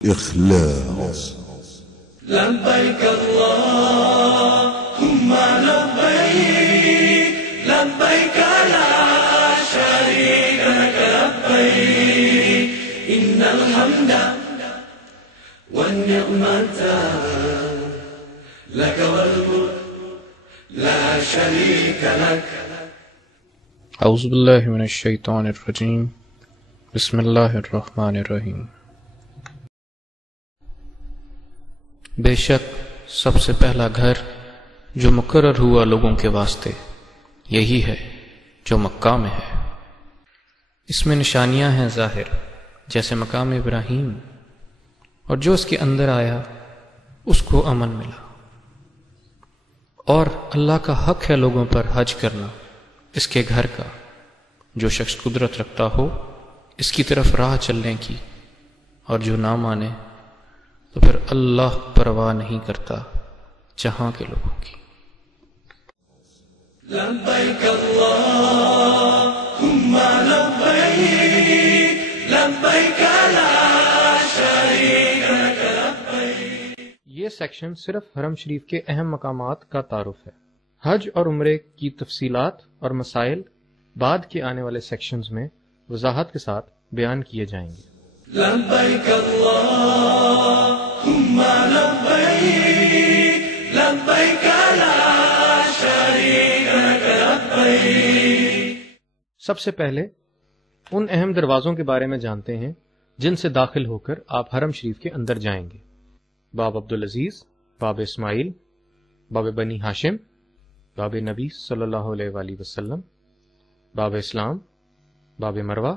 إخلاص. لبيك اللهم لبيك لبيك لا شريك لك لبيك إن الحمد والنعمة لك والملك لا شريك لك. اعوذ باللہ من الشیطان الرجیم. بسم اللہ الرحمن الرحیم. بے شک سب سے پہلا گھر جو مقرر ہوا لوگوں کے واسطے یہی ہے جو مکہ میں ہے. اس میں نشانیاں ہیں ظاہر جیسے مقام ابراہیم، اور جو اس کے اندر آیا اس کو امن ملا. اور اللہ کا حق ہے لوگوں پر حج کرنا اس کے گھر کا. جو شخص قدرت رکھتا ہو اس کی طرف راہ چلنے کی، اور جو نہ مانے تو پھر اللہ پرواہ نہیں کرتا جہاں کے لوگوں کی. لبيك اللهم لبيك لبيك لا شريك لك لبيك. یہ سیکشن صرف حرم شریف کے اہم مقامات کا تعارف ہے. حج اور عمرے کی تفصیلات اور مسائل بعد کے آنے والے سیکشنز میں وضاحت کے ساتھ بیان کیے جائیں گے. لبيك اللهم لبيك لبيك لا شريك لك لبيك. سب سے پہلے ان اہم دروازوں کے بارے میں جانتے ہیں جن سے داخل ہو کر آپ حرم شریف کے اندر جائیں گے. باب عبدالعزیز، باب اسماعیل، باب بنی ہاشم، باب نبی صلی اللہ علیہ وآلہ وسلم، باب اسلام، باب مروہ،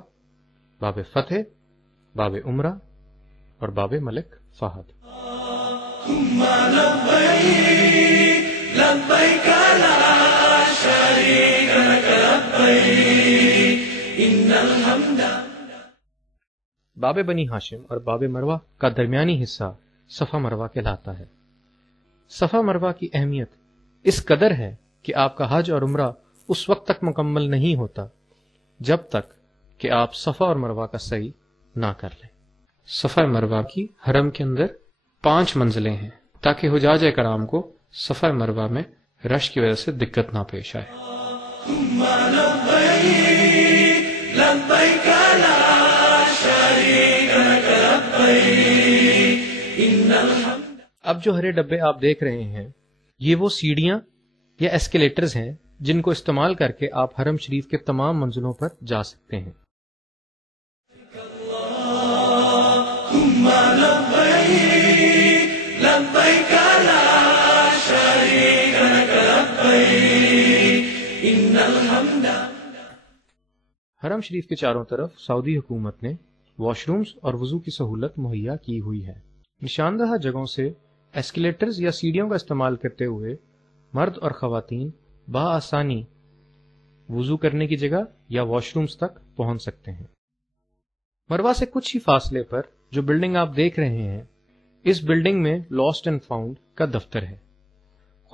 باب فتح، باب عمرہ اور باب ملک فہد. اللهم لبيك لبيك لا شريك لك لبيك إن الحمد. باب بنی ہاشم اور باب مروہ کا درمیانی حصہ صفا مروہ کہلاتا ہے. صفا مروہ کی اہمیت اس قدر ہے کہ آپ کا حج اور عمرہ اس وقت تک مکمل نہیں ہوتا جب تک کہ آپ صفا اور مروہ کا سعی نہ کر لیں. صفا مروہ کی حرم کے اندر 5 منزلیں ہیں تاکہ حجاج کرام کو صفا مروہ میں رش کی وجہ سے دقت نہ پیش آئے. اللهم لبيك لبيك لا شريك لك لبيك إن الحمد. اب جو ہرے ڈبے آپ دیکھ رہے ہیں یہ وہ سیڑھیاں یا ایسکیلیٹرز ہیں جن کو استعمال کر کے آپ حرم شریف کے تمام منزلوں پر جا سکتے ہیں. اللهم لبيك لبيك لا شريك لك لبيك إن الحمد. حرم شریف کے چاروں طرف سعودی حکومت نے واش رومز اور وضو کی سہولت مہیا کی ہوئی ہے. نشاندہ جگہوں سے ایسکیلیٹرز یا سیڑھیوں کا استعمال کرتے ہوئے مرد اور خواتین بآسانی وضو کرنے کی جگہ یا واش رومز تک پہنچ سکتے ہیں. مروہ سے کچھ ہی فاصلے پر جو بلڈنگ آپ دیکھ رہے ہیں اس بلڈنگ میں لاسٹ اینڈ فاؤنڈ کا دفتر ہے.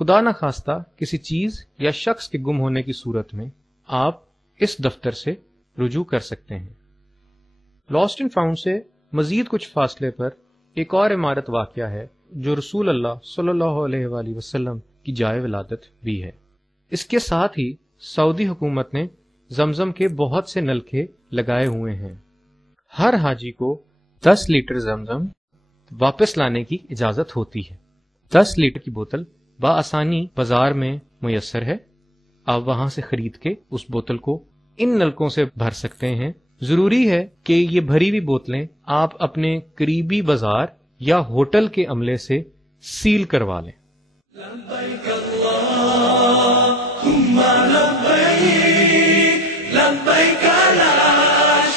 خدا نہ خواستہ کسی چیز یا شخص کے گم ہونے کی صورت میں آپ اس دفتر سے رجوع کر سکتے ہیں. لاسٹ اینڈ فاؤنڈ سے مزید کچھ فاصلے پر ایک اور عمارت واقع ہے جو رسول اللہ صلی اللہ علیہ وآلہ وسلم کی جائے ولادت بھی ہے. اس کے ساتھ ہی سعودی حکومت نے زمزم کے بہت سے نلکے لگائے ہوئے ہیں. ہر حاجی کو 10 لیٹر زمزم واپس لانے کی اجازت ہوتی ہے. 10 لیٹر کی بوتل بآسانی بازار میں میسر ہے. آپ وہاں سے خرید کے اس بوتل کو ان نلکوں سے بھر سکتے ہیں. ضروری ہے کہ یہ بھری ہوئی بوتلیں آپ اپنے قریبی بازار یا ہوٹل کے عملے سے سیل کروا لیں. لبيك اللهم لبيك لبيك لا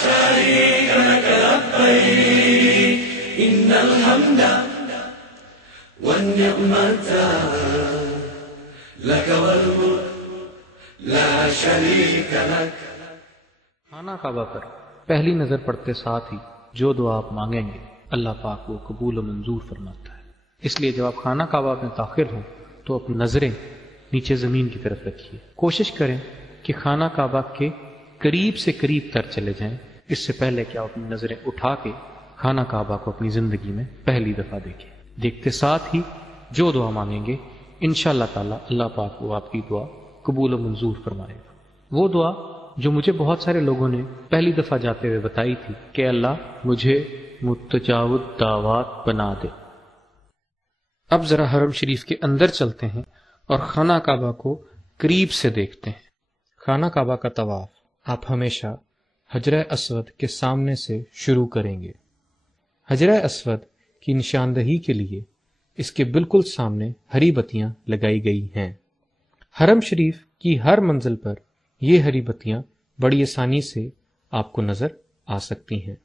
شريك لك لبيك إن الحمد والنعمة لك والملك لا شريك لك. خانہ کعبہ پر پہلی نظر پڑتے ساتھ ہی جو دعا آپ مانگیں گے اللہ پاک وہ قبول و منظور فرماتا ہے. اس لیے جب آپ خانہ کعبہ میں داخل ہوں تو اپنی نظریں نیچے زمین کی طرف رکھیے. کوشش کریں کہ خانہ کعبہ کے قریب سے قریب تر چلے جائیں اس سے پہلے کہ آپ اپنی نظریں اٹھا کے خانہ کعبہ کو اپنی زندگی میں پہلی دفعہ دیکھیں۔ دیکھتے ساتھ ہی جو دعا مانگیں گے انشاءاللہ تعالی اللہ پاک وہ آپ کی دعا قبول و منظور فرمائے گا۔ وہ دعا جو مجھے بہت سارے لوگوں نے پہلی دفعہ جاتے ہوئے بتائی تھی کہ اللہ مجھے متجاوز دعوات بنا دے۔ اب ذرا حرم شریف کے اندر چلتے ہیں اور خانہ کعبہ کو قریب سے دیکھتے ہیں۔ خانہ کعبہ کا طواف آپ ہمیشہ حجرہ اسود کے سامنے سے شروع کریں گے۔ حجرہ اسود کی نشاندہی کے لیے اس کے بالکل سامنے ہری بتیاں لگائی گئی ہیں۔ حرم شریف کی ہر منزل پر یہ ہری بتیاں بڑی آسانی سے آپ کو نظر آ سکتی ہیں۔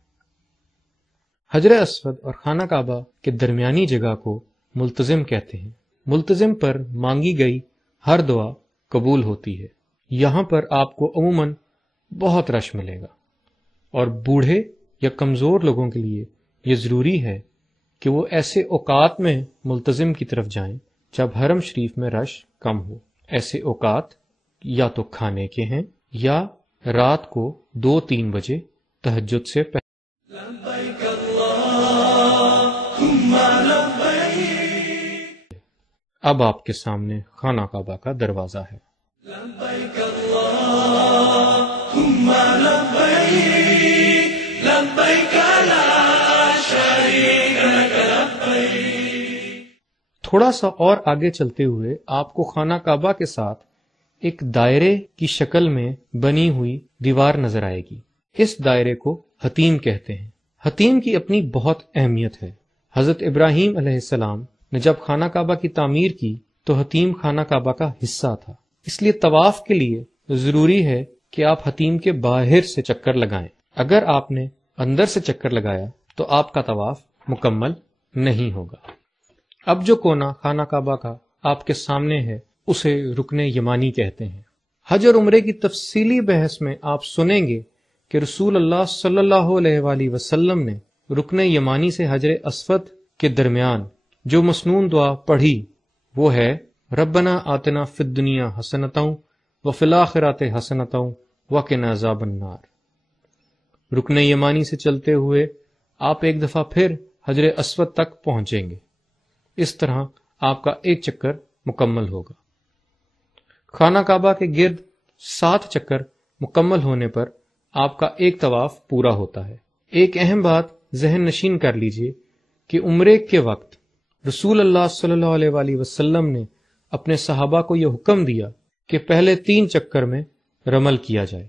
حجرہ اسود اور خانہ کعبہ کے درمیانی جگہ کو ملتزم کہتے ہیں۔ ملتزم پر مانگی گئی ہر دعا قبول ہوتی ہے۔ یہاں پر آپ کو عموماً بہت رش ملے گا، اور بوڑھے یا کمزور لوگوں کے لیے یہ ضروری ہے کہ وہ ایسے اوقات میں ملتزم کی طرف جائیں جب حرم شریف میں رش کم ہو۔ ایسے اوقات یا تو کھانے کے ہیں یا رات کو 2-3 بجے تہجد سے پہلے۔ لبیک اللہم لبیک، اب آپ کے سامنے خانہ کعبہ کا دروازہ ہے۔ لبیک اللہم لبیک، لبیک لا شریک لک لبیک۔ تھوڑا سا اور آگے چلتے ہوئے آپ کو خانہ کعبہ کے ساتھ ایک دائرے کی شکل میں بنی ہوئی دیوار نظر آئے گی۔ اس دائرے کو حتیم کہتے ہیں۔ حتیم کی اپنی بہت اہمیت ہے۔ حضرت ابراہیم علیہ السلام نے جب خانہ کعبہ کی تعمیر کی تو حتیم خانہ کعبہ کا حصہ تھا، اس لیے طواف کے لیے ضروری ہے کہ آپ حتیم کے باہر سے چکر لگائیں۔ اگر آپ نے اندر سے چکر لگایا تو آپ کا طواف مکمل نہیں ہوگا۔ اب جو کونا خانہ کعبہ کا آپ کے سامنے ہے اسے رکن یمانی کہتے ہیں۔ حج اور عمرے کی تفصیلی بحث میں آپ سنیں گے کہ رسول اللہ صلی اللہ علیہ وآلہ وسلم نے رکن یمانی سے حجر اسود کے درمیان جو مسنون دعا پڑھی وہ ہے ربنا آتنا فی الدنیا حسنۃ وفی الآخرۃ حسنۃ وقنا عذاب النار۔ رکن یمانی سے چلتے ہوئے آپ ایک دفعہ پھر حجر اسود تک پہنچیں گے۔ اس طرح آپ کا ایک چکر مکمل ہوگا۔ خانہ کعبہ کے گرد 7 چکر مکمل ہونے پر آپ کا ایک طواف پورا ہوتا ہے۔ ایک اہم بات ذہن نشین کر لیجئے کہ عمرے کے وقت رسول اللہ صلی اللہ علیہ وآلہ وسلم نے اپنے صحابہ کو یہ حکم دیا کہ پہلے 3 چکر میں رمل کیا جائے۔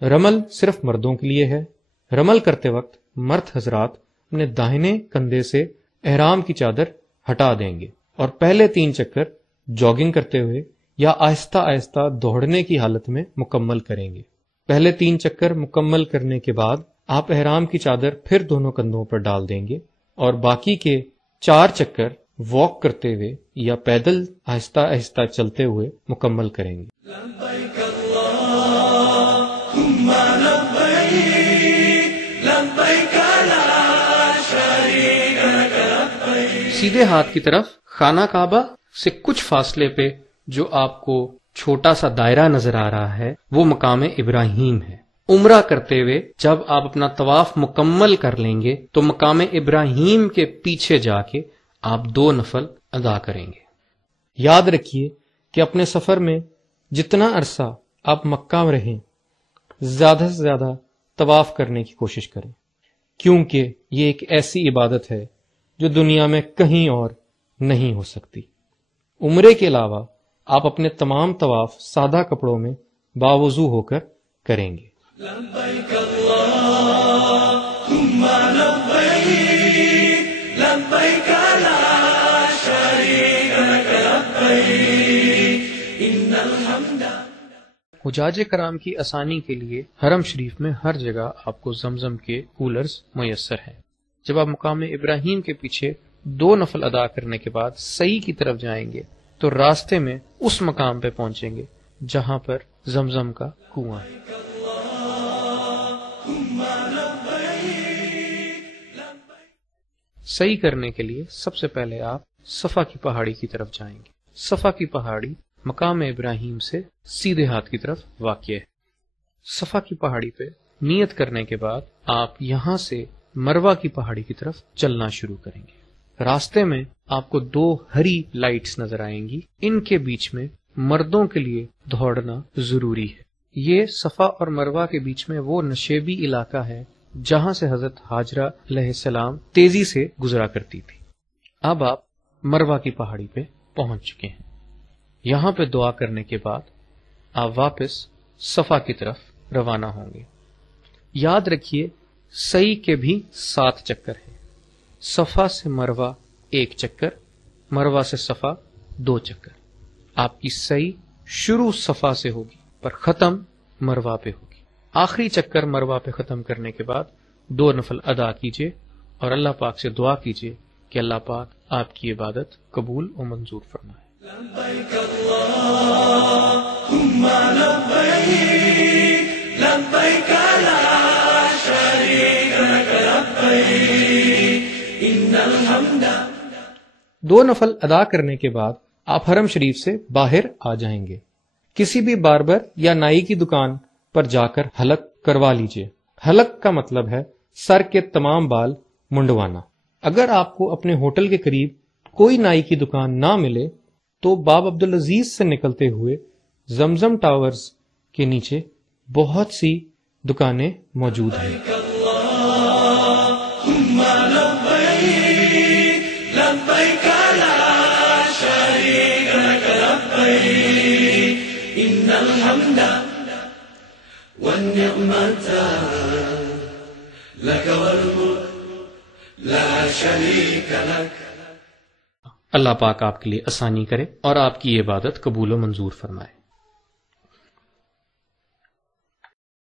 رمل صرف مردوں کے لیے ہے۔ رمل کرتے وقت مرد حضرات اپنے داہنے کندھے سے احرام کی چادر ہٹا دیں گے اور پہلے 3 چکر جاگنگ کرتے ہوئے یا آہستہ آہستہ دوڑنے کی حالت میں مکمل کریں گے۔ پہلے 3 چکر مکمل کرنے کے بعد آپ احرام کی چادر پھر دونوں کندھوں پر ڈال دیں گے اور باقی کے 4 چکر واک کرتے ہوئے یا پیدل آہستہ آہستہ چلتے ہوئے مکمل کریں گے۔ لبیک اللہم لبیک، لبیک لا شریک لک لبیک۔ سیدھے ہاتھ کی طرف خانہ کعبہ سے کچھ فاصلے پہ جو آپ کو چھوٹا سا دائرہ نظر آ رہا ہے وہ مقام ابراہیم ہے۔ عمرہ کرتے ہوئے جب آپ اپنا طواف مکمل کر لیں گے تو مقام ابراہیم کے پیچھے جا کے آپ 2 نفل ادا کریں گے۔ یاد رکھیے کہ اپنے سفر میں جتنا عرصہ آپ مکہ میں رہیں زیادہ سے زیادہ طواف کرنے کی کوشش کریں، کیونکہ یہ ایک ایسی عبادت ہے جو دنیا میں کہیں اور نہیں ہو سکتی۔ عمرے کے علاوہ آپ اپنے تمام طواف سادہ کپڑوں میں باوضو ہو کر کریں گے۔ لبیک اللہم لبیک، لبیک لا شریک لک لبیک، ان الحمد۔ حجاج کرام کی آسانی کے لیے حرم شریف میں ہر جگہ آپ کو زمزم کے کولرز میسر ہیں۔ جب آپ مقام ابراہیم کے پیچھے 2 نفل ادا کرنے کے بعد صحیح کی طرف جائیں گے تو راستے میں اس مقام پہ پہنچیں گے جہاں پر زمزم کا کنواں ہے۔ صحیح کرنے کے لیے سب سے پہلے آپ صفا کی پہاڑی کی طرف جائیں گے۔ صفا کی پہاڑی مقام ابراہیم سے سیدھے ہاتھ کی طرف واقع ہے۔ صفا کی پہاڑی پہ نیت کرنے کے بعد آپ یہاں سے مروا کی پہاڑی کی طرف چلنا شروع کریں گے۔ راستے میں آپ کو 2 ہری لائٹس نظر آئیں گی، ان کے بیچ میں مردوں کے لیے دوڑنا ضروری ہے۔ یہ صفا اور مروا کے بیچ میں وہ نشیبی علاقہ ہے جہاں سے حضرت ہاجرہ علیہ السلام تیزی سے گزرا کرتی تھی۔ اب آپ مروا کی پہاڑی پہ پہنچ چکے ہیں۔ یہاں پہ دعا کرنے کے بعد آپ واپس صفا کی طرف روانہ ہوں گے۔ یاد رکھیے سعی کے بھی 7 چکر ہیں۔ صفا سے مروا 1 چکر، مروا سے صفا 2 چکر۔ آپ کی سعی شروع صفا سے ہوگی پر ختم مروا پہ ہوگی۔ آخری چکر مروا پہ ختم کرنے کے بعد 2 نفل ادا کیجیے اور اللہ پاک سے دعا کیجیے کہ اللہ پاک آپ کی عبادت قبول و منظور فرمائے۔ لبيك اللهم لبيك لبيك لا شريك لك لبيك إن الحمد 2 نفل ادا کرنے کے بعد آپ حرم شریف سے باہر آ جائیں گے۔ کسی بھی باربر یا نائی کی دکان پر جا کر حلق کروا لیجئے۔ حلق کا مطلب ہے سر کے تمام بال منڈوانا۔ اگر آپ کو اپنے ہوٹل کے قریب کوئی نائی کی دکان نہ ملے تو باب عبدالعزیز سے نکلتے ہوئے زمزم ٹاورز کے نیچے بہت سی دکانیں موجود ہیں۔ اللهم لبيك لبيك لا شريك لك لبيك إن الحمد والنعمة لك والملك لا شريك لك۔ اللہ پاک آپ کے لیے آسانی کرے اور آپ کی عبادت قبول و منظور فرمائے۔